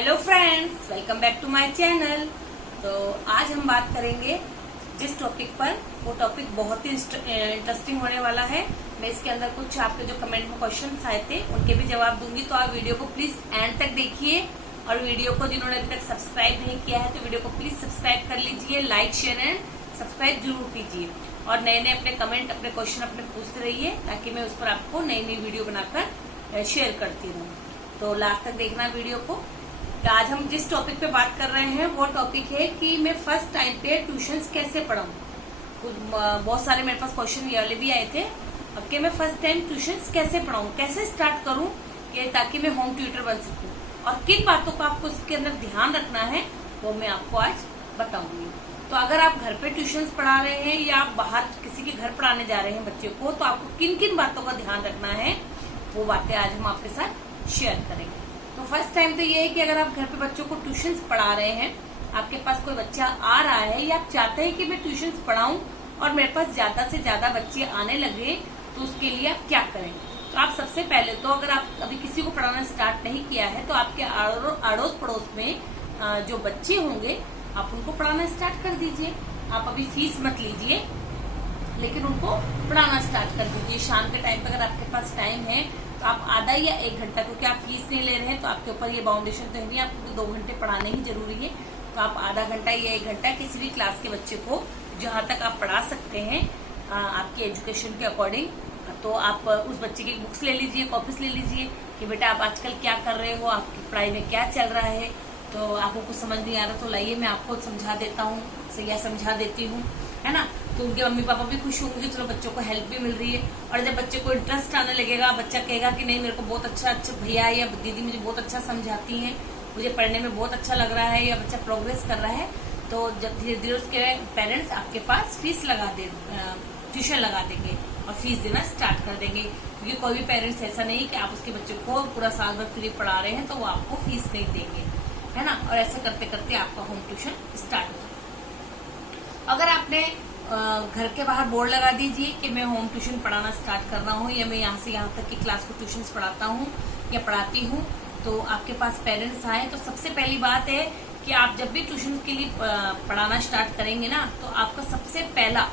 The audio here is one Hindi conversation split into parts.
Hello friends, welcome back to my channel. तो आज हम बात करेंगे जिस टॉपिक पर, वो टॉपिक बहुत ही इंटरेस्टिंग होने वाला है। मैं इसके अंदर कुछ आपके जो कमेंट में क्वेश्चन आए थे उनके भी जवाब दूंगी, तो आप वीडियो को प्लीज एंड तक देखिए। और वीडियो को जिन्होंने अभी तक सब्सक्राइब नहीं किया है तो वीडियो को प्लीज सब्सक्राइब कर लीजिए, लाइक शेयर एंड सब्सक्राइब जरूर कीजिए। और नए नए अपने कमेंट, अपने क्वेश्चन अपने पूछते रहिए, ताकि मैं उस पर आपको नई नई वीडियो बनाकर शेयर करती रहूँ। तो लास्ट तक देखना वीडियो को। तो आज हम जिस टॉपिक पे बात कर रहे हैं वो टॉपिक है कि मैं फर्स्ट टाइम पे ट्यूशंस कैसे पढ़ाऊँ। बहुत सारे मेरे पास क्वेश्चन ये वाले भी आए थे अब कि मैं फर्स्ट टाइम ट्यूशंस कैसे पढ़ाऊँ, कैसे स्टार्ट करूँ कि ताकि मैं होम ट्यूटर बन सकूँ, और किन बातों का आपको इसके अंदर ध्यान रखना है वो मैं आपको आज बताऊंगी। तो अगर आप घर पे ट्यूशंस पढ़ा रहे हैं या आप बाहर किसी के घर पढ़ाने जा रहे हैं बच्चे को, तो आपको किन किन बातों का ध्यान रखना है वो बातें आज हम आपके साथ शेयर करेंगे। तो फर्स्ट टाइम तो ये है कि अगर आप घर पे बच्चों को ट्यूशंस पढ़ा रहे हैं, आपके पास कोई बच्चा आ रहा है या आप चाहते हैं कि मैं ट्यूशंस पढ़ाऊं और मेरे पास ज्यादा से ज्यादा बच्चे आने लगे, तो उसके लिए आप क्या करें। तो आप सबसे पहले तो, अगर आप अभी किसी को पढ़ाना स्टार्ट नहीं किया है, तो आपके अड़ोस पड़ोस में जो बच्चे होंगे आप उनको पढ़ाना स्टार्ट कर दीजिए। आप अभी फीस मत लीजिए, लेकिन उनको पढ़ाना स्टार्ट कर दीजिए। शाम के टाइम पे अगर आपके पास टाइम है तो आप आधा या 1 घंटा, क्योंकि आप फीस नहीं ले रहे हैं तो आपके ऊपर ये बाउंडेशन तो है नहीं, आपको 2 घंटे पढ़ाने ही जरूरी है। तो आप आधा घंटा या 1 घंटा किसी भी क्लास के बच्चे को जहाँ तक आप पढ़ा सकते हैं आपकी एजुकेशन के अकॉर्डिंग, तो आप उस बच्चे की बुक्स ले लीजिए, कॉपीज ले लीजिए कि बेटा आप आजकल क्या कर रहे हो, आपकी पढ़ाई में क्या चल रहा है। तो आपको कुछ समझ नहीं आ रहा तो लाइए मैं आपको समझा देता हूँ या समझा देती हूँ, है ना। तो उनके मम्मी पापा भी खुश होंगे कि चलो बच्चों को हेल्प भी मिल रही है। और जब बच्चे को इंटरेस्ट आने लगेगा, बच्चा कहेगा कि नहीं मेरे को बहुत अच्छा भैया या दीदी मुझे बहुत अच्छा समझाती हैं, मुझे पढ़ने में बहुत अच्छा लग रहा है, या बच्चा प्रोग्रेस कर रहा है, तो जब धीरे धीरे उसके पेरेंट्स आपके पास फीस लगा दे, ट्यूशन लगा देंगे और फीस देना स्टार्ट कर देंगे। क्योंकि कोई भी पेरेंट्स ऐसा नहीं कि आप उसके बच्चे को पूरा साल भर फ्री पढ़ा रहे हैं तो वो आपको फीस नहीं देंगे, है ना। और ऐसे करते करते आपका होम ट्यूशन स्टार्ट होगा। अगर आपने घर के बाहर बोर्ड लगा दीजिए कि मैं होम ट्यूशन पढ़ाना स्टार्ट कर रहा हूँ, या मैं यहाँ से यहाँ तक की क्लास को ट्यूशन पढ़ाता हूँ या पढ़ाती हूँ, तो आपके पास पेरेंट्स आए, तो सबसे पहली बात है कि आप जब भी ट्यूशन के लिए पढ़ाना स्टार्ट करेंगे ना, तो आपका सबसे पहला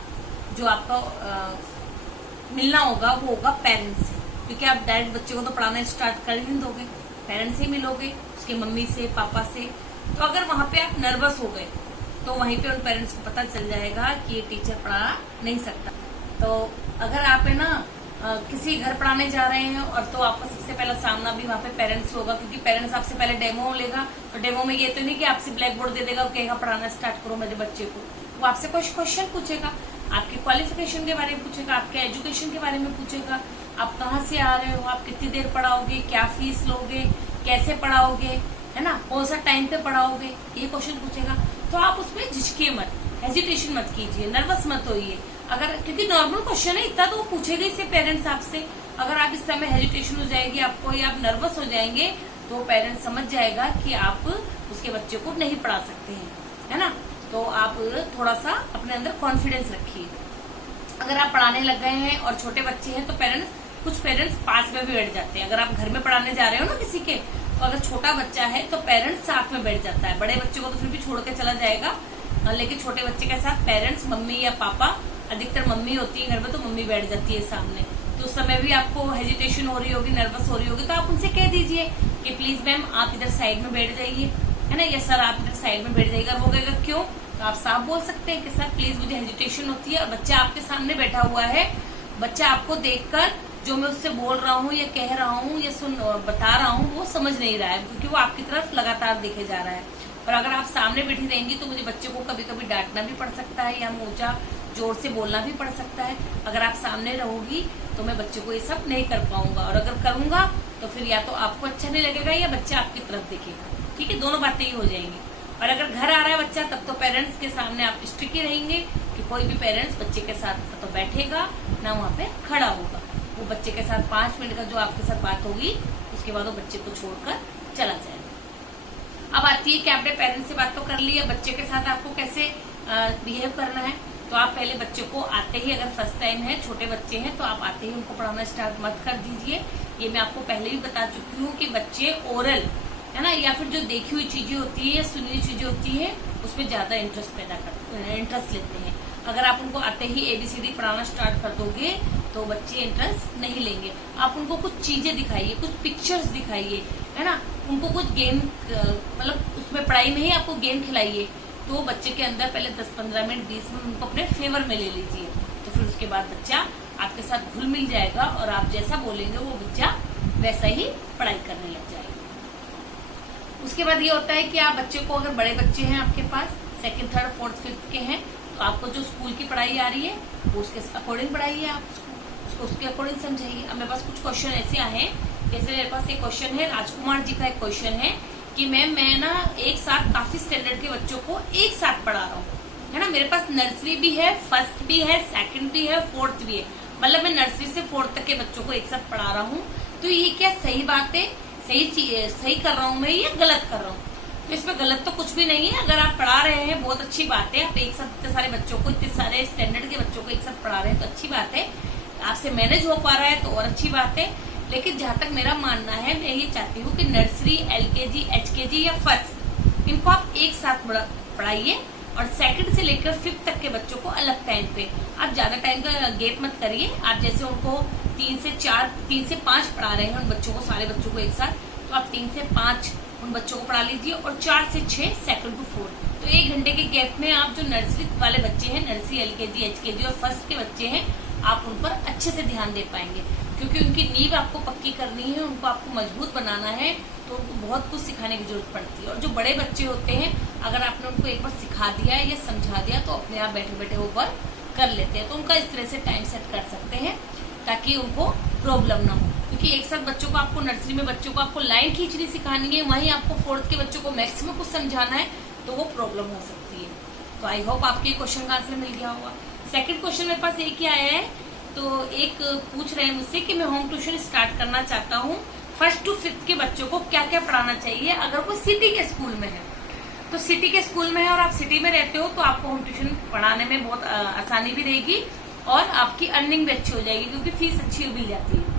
जो आपका मिलना होगा वो होगा पेरेंट्स से। क्योंकि आप डायरेक्ट बच्चे को तो पढ़ाना स्टार्ट कर ही नहीं दोगे, पेरेंट्स से मिलोगे, उसके मम्मी से, पापा से। तो अगर वहां पे आप नर्वस हो गए तो वहीं पे उन पेरेंट्स को पता चल जाएगा कि ये टीचर पढ़ा नहीं सकता। तो अगर आप है ना किसी घर पढ़ाने जा रहे हैं, और तो आपका सबसे पहला सामना भी वहाँ पे पेरेंट्स होगा, क्योंकि पेरेंट्स आपसे पहले डेमो लेगा। तो डेमो में ये तो नहीं कि आपसे ब्लैक बोर्ड दे देगा, कहेगा पढ़ाना स्टार्ट करो मेरे बच्चे को। वो आपसे कुछ क्वेश्चन पूछेगा, आपके क्वालिफिकेशन के बारे में पूछेगा, आपके एजुकेशन के बारे में पूछेगा, आप कहाँ से आ रहे हो, आप कितनी देर पढ़ाओगे, क्या फीस लोगे, कैसे पढ़ाओगे, है ना, कौन सा टाइम पे पढ़ाओगे, ये क्वेश्चन पूछेगा। तो आप उसमें झिझके मत, हेजिटेशन मत कीजिए, नर्वस मत होइए। अगर क्योंकि नॉर्मल क्वेश्चन है, इतना तो वो पूछेगा ही से पेरेंट्स आपसे। अगर आप इस समय हेजिटेशन हो जाएगी आपको, या आप नर्वस हो जाएंगे, तो पेरेंट्स समझ जाएगा कि आप उसके बच्चे को नहीं पढ़ा सकते हैं, है ना। तो आप थोड़ा सा अपने अंदर कॉन्फिडेंस रखिए। अगर आप पढ़ाने लग गए हैं और छोटे बच्चे हैं, तो कुछ पेरेंट्स पास में भी बैठ जाते हैं। अगर आप घर में पढ़ाने जा रहे हो ना किसी के, तो अगर छोटा बच्चा है तो पेरेंट्स साथ में बैठ जाता है। बड़े बच्चे को तो फिर भी छोड़ के चला जाएगा, लेकिन छोटे बच्चे के साथ पेरेंट्स, मम्मी या पापा, अधिकतर मम्मी होती है घर में, तो मम्मी बैठ जाती है सामने। तो उस समय भी आपको हेजिटेशन हो रही होगी, नर्वस हो रही होगी, तो आप उनसे कह दीजिए कि प्लीज मैम आप इधर साइड में बैठ जाइए, है ना, या सर आप इधर साइड में बैठ जाइएगा। वो कहेगा क्यों, तो आप साफ बोल सकते हैं कि सर प्लीज मुझे हेजिटेशन होती है। और बच्चा आपके सामने बैठा हुआ है, बच्चा आपको देखकर जो मैं उससे बोल रहा हूँ या कह रहा हूँ या बता रहा हूँ वो समझ नहीं रहा है, क्योंकि वो आपकी तरफ लगातार देखे जा रहा है। और अगर आप सामने बैठी रहेंगी तो मुझे बच्चे को कभी कभी डांटना भी पड़ सकता है, या ऊंचा जोर से बोलना भी पड़ सकता है। अगर आप सामने रहोगी तो मैं बच्चे को ये सब नहीं कर पाऊंगा, और अगर करूंगा तो फिर या तो आपको अच्छा नहीं लगेगा या बच्चा आपकी तरफ देखेगा। ठीक है, दोनों बातें ही हो जाएंगी। और अगर घर आ रहा है बच्चा, तब तो पेरेंट्स के सामने आप स्ट्रिक्ट रहेंगे कि कोई भी पेरेंट्स बच्चे के साथ तो बैठेगा ना वहाँ पे खड़ा होगा। वो बच्चे के साथ 5 मिनट का जो आपके साथ बात होगी, उसके बाद वो बच्चे को छोड़कर चला जाएगा। अब आती है कि आपने पेरेंट्स से बात तो कर ली है, बच्चे के साथ आपको कैसे बिहेव करना है। तो आप पहले बच्चे को आते ही, अगर फर्स्ट टाइम है, छोटे बच्चे हैं, तो आप आते ही उनको पढ़ाना स्टार्ट मत कर दीजिए। ये मैं आपको पहले भी बता चुकी हूँ कि बच्चे ओरल है ना, या फिर जो देखी हुई चीजें होती है या सुनी हुई चीजें होती है उसमें ज्यादा इंटरेस्ट लेते हैं। अगर आप उनको आते ही ABCD पढ़ाना स्टार्ट कर दोगे तो बच्चे इंटरेस्ट नहीं लेंगे। आप उनको कुछ चीजें दिखाइए, कुछ पिक्चर्स दिखाइए, है ना, उनको कुछ गेम, मतलब उसमें पढ़ाई में ही आपको गेम खिलाइए, तो बच्चे के अंदर पहले 10-15 मिनट 20 मिनट उनको अपने फेवर में ले लीजिए, तो फिर उसके बाद बच्चा आपके साथ घुल मिल जाएगा और आप जैसा बोलेंगे वो बच्चा वैसा ही पढ़ाई करने लग जाएगा। उसके बाद ये होता है कि आप बच्चे को, अगर बड़े बच्चे हैं आपके पास 2nd, 3rd, 4th, 5th के हैं, तो आपको जो स्कूल की पढ़ाई आ रही है वो उसके अकॉर्डिंग पढ़ाइए, आप उसको उसके अकॉर्डिंग समझाइए। अब मेरे पास कुछ क्वेश्चन ऐसे आए हैं, जैसे मेरे पास एक क्वेश्चन है, राजकुमार जी का एक क्वेश्चन है कि मैम मैं ना एक साथ काफी स्टैंडर्ड के बच्चों को एक साथ पढ़ा रहा हूँ, है ना, मेरे पास नर्सरी भी है, 1st भी है, 2nd भी है, 4th भी है, मतलब मैं नर्सरी से 4th तक के बच्चों को एक साथ पढ़ा रहा हूँ, तो ये क्या सही बात है, सही कर रहा हूँ मैं या गलत कर रहा हूँ? तो इसमें गलत तो कुछ भी नहीं है। अगर आप पढ़ा रहे हैं बहुत अच्छी बात है, आप एक साथ इतने सारे बच्चों को, इतने सारे स्टैंडर्ड के बच्चों को एक साथ पढ़ा रहे हैं तो अच्छी बात है, आपसे मैनेज हो पा रहा है तो और अच्छी बात है। लेकिन जहां तक मेरा मानना है, मैं ये चाहती हूँ कि नर्सरी, LKG, HKG या 1st इनको आप एक साथ पढ़ाइए और 2nd से लेकर 5th तक के बच्चों को अलग टाइम पे, आप ज्यादा टाइम का गैप मत करिए। आप जैसे उनको 3 से 5 पढ़ा रहे हैं उन बच्चों को, सारे बच्चों को एक साथ, तो आप 3 से 5 उन बच्चों को पढ़ा लीजिए और 4 से 6 2nd to 4th, तो 1 घंटे के गैप में आप जो नर्सरी वाले बच्चे हैं, नर्सरी, LKG, HKG और 1st के बच्चे हैं, आप उन पर अच्छे से ध्यान दे पाएंगे, क्योंकि उनकी नींव आपको पक्की करनी है, उनको आपको मजबूत बनाना है, तो उनको बहुत कुछ सिखाने की जरूरत पड़ती है। और जो बड़े बच्चे होते हैं, अगर आपने उनको एक बार सिखा दिया या समझा दिया तो अपने आप बैठे बैठे वो वर्क कर लेते हैं, तो उनका इस तरह से टाइम सेट कर सकते हैं ताकि उनको प्रॉब्लम ना हो। क्योंकि एक साथ बच्चों को, आपको नर्सरी में बच्चों को आपको लाइन खींचनी सिखानी है, वहीं आपको 4th के बच्चों को मैथ्स में कुछ समझाना है, तो वो प्रॉब्लम हो सकती है। तो आई होप आपके क्वेश्चन का आंसर मिल गया होगा। 2nd क्वेश्चन मेरे पास एक ही आया है, तो एक पूछ रहे हैं मुझसे कि मैं होम ट्यूशन स्टार्ट करना चाहता हूँ, 1st to 5th के बच्चों को क्या क्या पढ़ाना चाहिए अगर वो सिटी के स्कूल में है। तो सिटी के स्कूल में है और आप सिटी में रहते हो तो आपको होम ट्यूशन पढ़ाने में बहुत आसानी भी रहेगी और आपकी अर्निंग भी अच्छी हो जाएगी, क्योंकि फीस अच्छी मिल जाती है।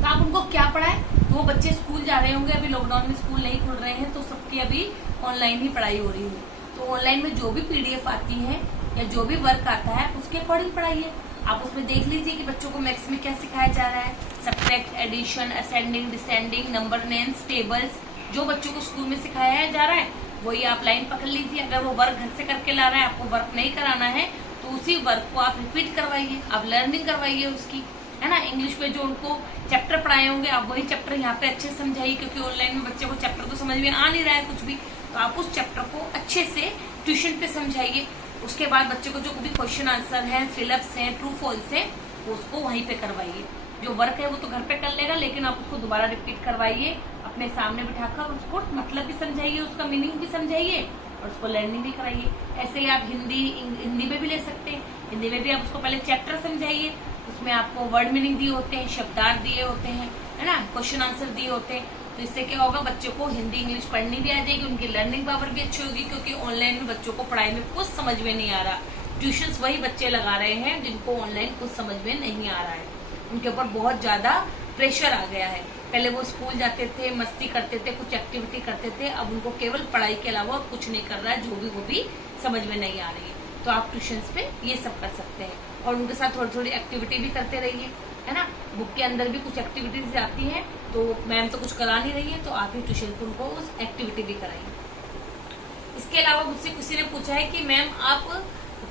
तो आप उनको क्या पढ़ाएं, तो वो बच्चे स्कूल जा रहे होंगे, अभी लॉकडाउन में स्कूल नहीं खुल रहे हैं तो सबकी अभी ऑनलाइन ही पढ़ाई हो रही है, तो ऑनलाइन में जो भी PDF आती है या जो भी वर्क आता है उसके अकॉर्डिंग पढ़ाइए। आप उसमें देख लीजिए कि बच्चों को मैथ्स में क्या सिखाया जा रहा है, subtract, addition, ascending, descending, number names, tables, जो बच्चों को स्कूल में सिखाया जा रहा है वही आप लाइन पकड़ लीजिए। अगर वो वर्क घर से करके ला रहा है, आपको वर्क नहीं कराना है, तो उसी वर्क को आप रिपीट करवाइए, आप लर्निंग करवाइए उसकी, है ना। इंग्लिश में जो उनको चैप्टर पढ़ाए होंगे आप वही चैप्टर यहाँ पे अच्छे से समझाइए, क्योंकि ऑनलाइन में बच्चे को चैप्टर तो समझ में आ नहीं रहा है कुछ भी, तो आप उस चैप्टर को अच्छे से ट्यूशन पे समझाइए। उसके बाद बच्चे को जो भी क्वेश्चन आंसर है, फिलअप्स हैं, ट्रू फॉल्स है, उसको वहीं पे करवाइए। जो वर्क है वो तो घर पे कर लेगा, लेकिन आप उसको दोबारा रिपीट करवाइए, अपने सामने बिठाकर उसको मतलब भी समझाइए, उसका मीनिंग भी समझाइए और उसको लर्निंग भी कराइए। ऐसे ही आप हिंदी में भी ले सकते हैं, हिंदी में भी आप उसको पहले चैप्टर समझाइए, उसमें आपको वर्ड मीनिंग दिए होते हैं, शब्दार्थ दिए होते हैं, है ना, क्वेश्चन आंसर दिए होते हैं। तो इससे क्या होगा, बच्चों को हिंदी इंग्लिश पढ़नी भी आ जाएगी, उनकी लर्निंग पावर भी अच्छी होगी, क्योंकि ऑनलाइन में बच्चों को पढ़ाई में कुछ समझ में नहीं आ रहा। ट्यूशंस वही बच्चे लगा रहे हैं जिनको ऑनलाइन कुछ समझ में नहीं आ रहा है, उनके ऊपर बहुत ज्यादा प्रेशर आ गया है। पहले वो स्कूल जाते थे, मस्ती करते थे, कुछ एक्टिविटी करते थे, अब उनको केवल पढ़ाई के अलावा कुछ नहीं कर रहा है, जो भी वो भी समझ में नहीं आ रही है। तो आप ट्यूशंस पे ये सब कर सकते हैं और उनके साथ थोड़ी थोड़ी एक्टिविटी भी करते रहिए, है ना। बुक के अंदर भी कुछ एक्टिविटीज आती हैं, तो मैम तो कुछ करा नहीं रही है, तो आप ही ट्यूशन पे उनको उस एक्टिविटी भी कराइए। इसके अलावा मुझसे किसी ने पूछा है कि मैम आप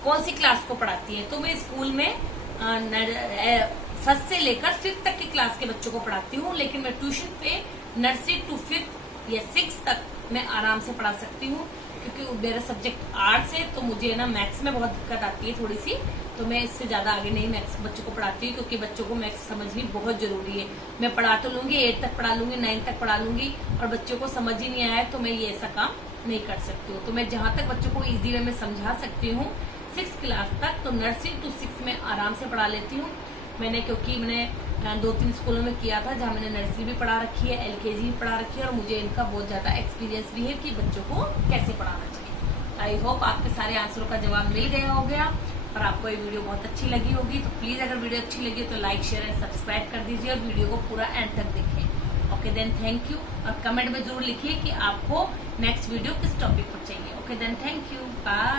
कौन सी क्लास को पढ़ाती हैं, तो मैं स्कूल में 1st से लेकर 5th तक की क्लास के बच्चों को पढ़ाती हूँ, लेकिन मैं ट्यूशन पे नर्सरी टू 5th या 6th तक मैं आराम से पढ़ा सकती हूँ, क्योंकि मेरा सब्जेक्ट आर्ट्स है, तो मुझे ना मैथ्स में बहुत दिक्कत आती है थोड़ी सी, तो मैं इससे ज्यादा आगे नहीं मैथ्स बच्चों को पढ़ाती हूँ, क्योंकि बच्चों को मैथ्स समझनी बहुत जरूरी है। मैं पढ़ा तो लूंगी, 8 तक पढ़ा लूंगी, 9 तक पढ़ा लूंगी, और बच्चों को समझ ही नहीं आया तो मैं ये ऐसा काम नहीं कर सकती हूँ। तो मैं जहाँ तक बच्चों को इजी वे में समझा सकती हूँ 6th क्लास तक, तो नर्सरी टू 6 में आराम से पढ़ा लेती हूँ मैंने, क्योंकि मैंने 2-3 स्कूलों में किया था जहाँ मैंने नर्सरी भी पढ़ा रखी है, LKG भी पढ़ा रखी है, और मुझे इनका बहुत ज्यादा एक्सपीरियंस भी है कि बच्चों को कैसे पढ़ाना चाहिए। आई होप आपके सारे आंसरों का जवाब मिल गया होगा और आपको ये वीडियो बहुत अच्छी लगी होगी। तो प्लीज अगर वीडियो अच्छी लगी तो लाइक, शेयर एंड सब्सक्राइब कर दीजिए और वीडियो को पूरा एंड तक देखें। ओके देन थैंक यू, और कमेंट में जरूर लिखिए कि आपको नेक्स्ट वीडियो किस टॉपिक पर चाहिए। Okay then thank you, bye.